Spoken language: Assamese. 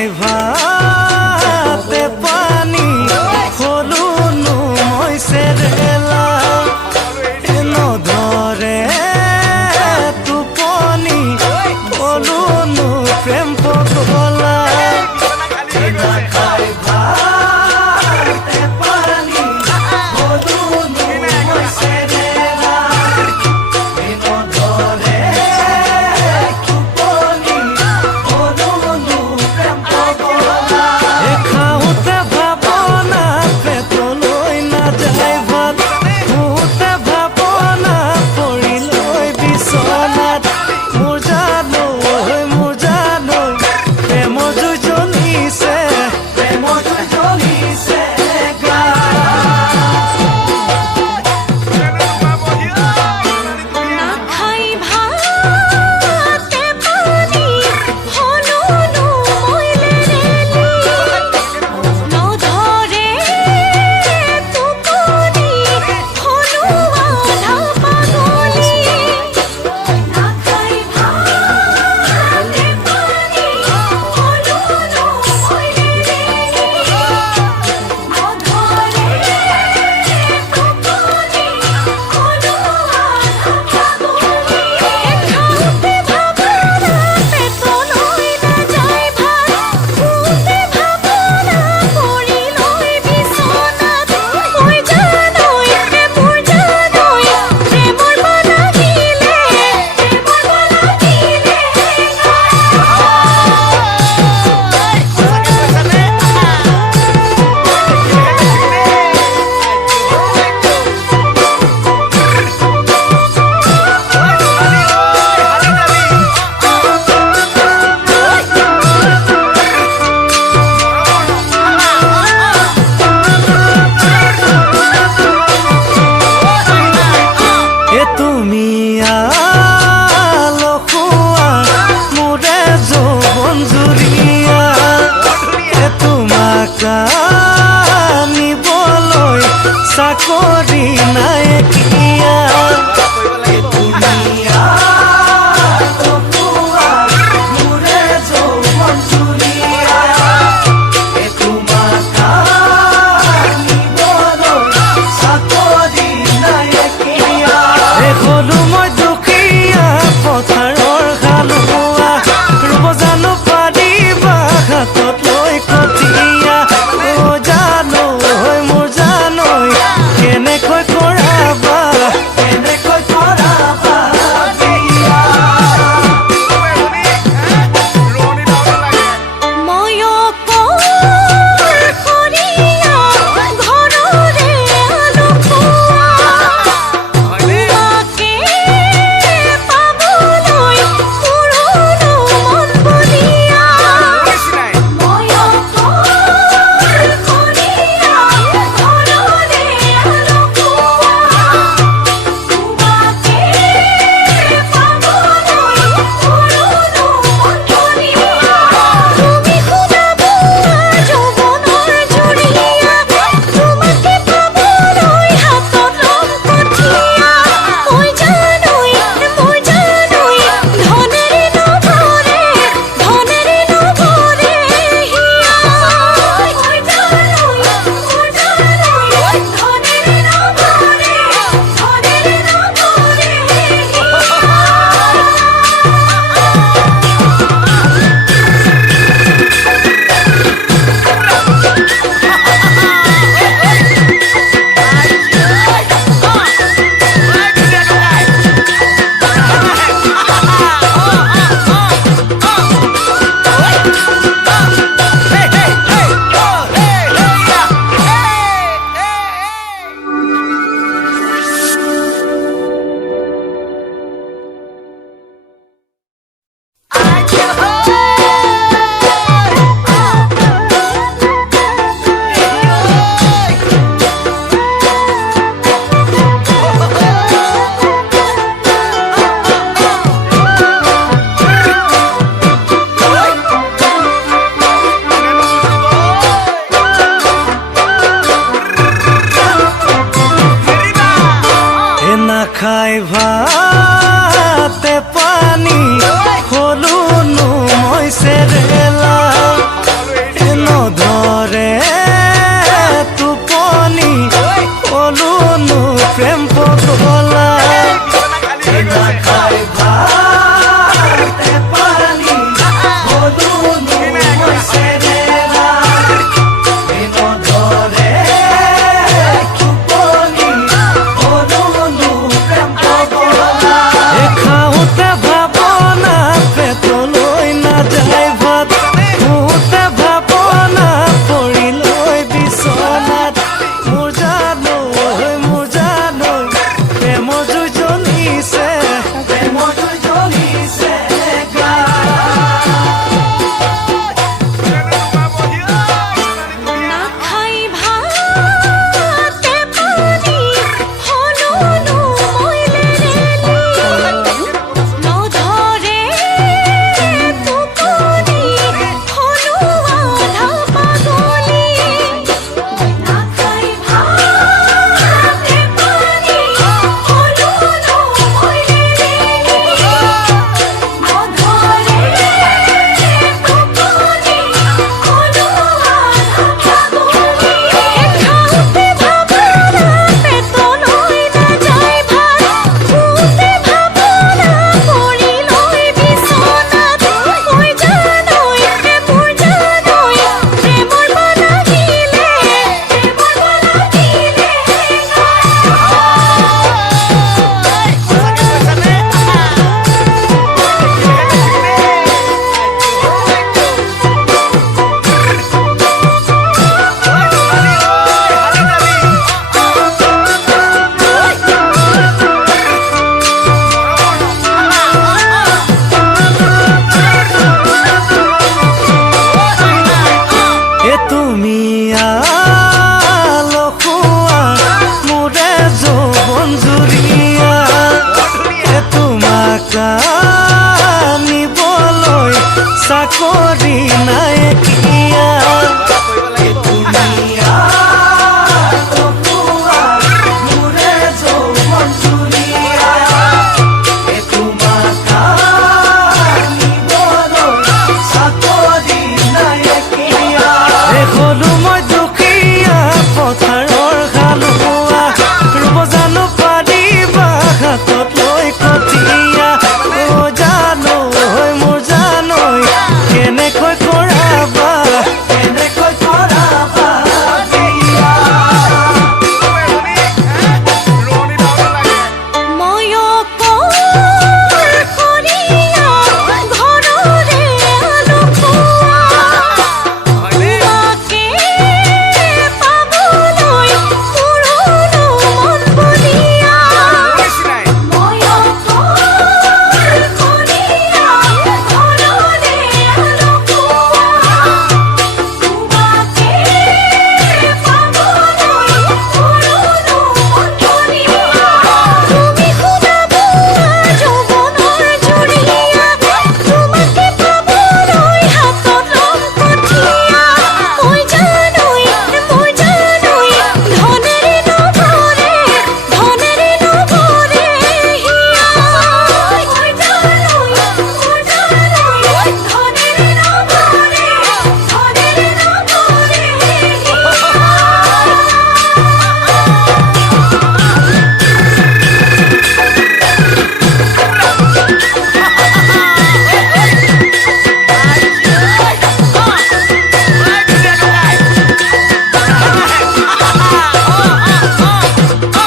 খাই ভাতে পানী হলুনো মই চেৰেলা নধৰে টোপনি হলুনো প্ৰেম পগলা খাই ভাতে পানী হলুনো মই চেৰেলা নধৰে টোপনি হলুনো প্ৰেম পগলা খাওঁতে ভাৱনা পেটলৈ নাযায় ভাত শুওঁতে ভাৱনা পৰি লৈ বিচনাত মোৰ জানৈ প্ৰেমৰ জুই জ্বলিছে নাখাই ভাতে পানী হলুনো মই লেৰেলি নধৰে টোপনি হলো আধা পাগলি নাখাই ভাতে পানী হলুনো মই লেৰেলি নধৰে টোপনি হলো আধা পাগলি খাওঁতে ভাৱনা পেটলৈ নাযায় ভাত শুওঁতে ভাৱনা পৰি লৈ বিচনাত মোৰ জানৈ প্ৰেমৰ বালাগিলে তুমি আলসুৱা মোৰে যৌৱন জুৰিয়া তোমাক আনিবলৈ চাকৰি নাই কিয়া তুমি আলসুৱা মোৰে যৌৱন জুৰিয়া তোমাক আনিবলৈ চাকৰি নাই কিয়া হলো মই দুখীয়া পথাৰৰ হালোৱা ৰুব জানো পাৰিবা হাতত লৈ কঠীয়া মোৰ জানৈ কেনেকৈ কৰাবা ময়কৰ ঘৰৰে আলসুৱা তোমাকে পাবলৈ পুৰণো মন বলিয়া ময়কৰ ঘৰৰে আলসুৱা তোমাকে পাবলৈ পুৰণো মন বলিয়া তুমি শুনাব যৌৱনৰ জুৰিয়া তোমাকে পাবলৈ হাতত ল'ম কঠীয়া মই জানৈ ধনেৰে নভৰে হিয়া মই জানৈ ধনেৰে নভৰে খাই ভাতে পানী হলুনো মই চেৰেলা চাকৰি